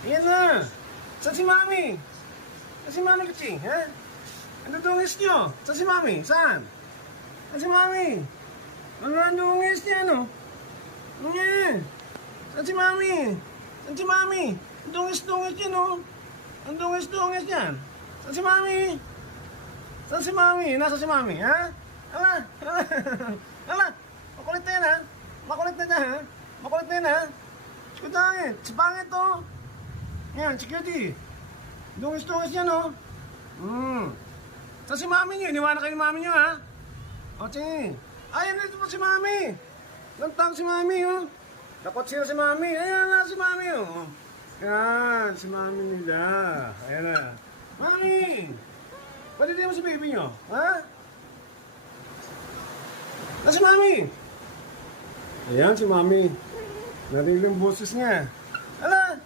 Ayan na. Saan si Mami? Saan si Mami Kuching, ha? Ang dudungis nyo? Saan si Mami? Saan? Saan si Mami? Ang dudungis niya, no? Ano yan? Saan si Mami? Saan si Mami? Ang dungis-dungis niya, no? Ang dungis-dungis niyan. Saan si Mami? Saan si Mami? Nasa si Mami, ha? Hala, hala, hala. Makulit na yan, ha? Makulit na yan, ha? Makulit na yan, ha? Sikutangin, si pangit to. Yan, security. Dungis-dungis niya, no? Saan si Mami niyo? Iniwanan kayo ni Mami niyo, ha? O, sige. Ayan, dito po si Mami. Lantang si Mami, oh. Dapat sila si Mami. Ayan na si Mami, oh. Yan, si Mami nila. Ayan na. Mami! Pwede din mo si baby niyo, ha? Na si Mami! Ayan si Mami. Narinig yung boses niya. Ala!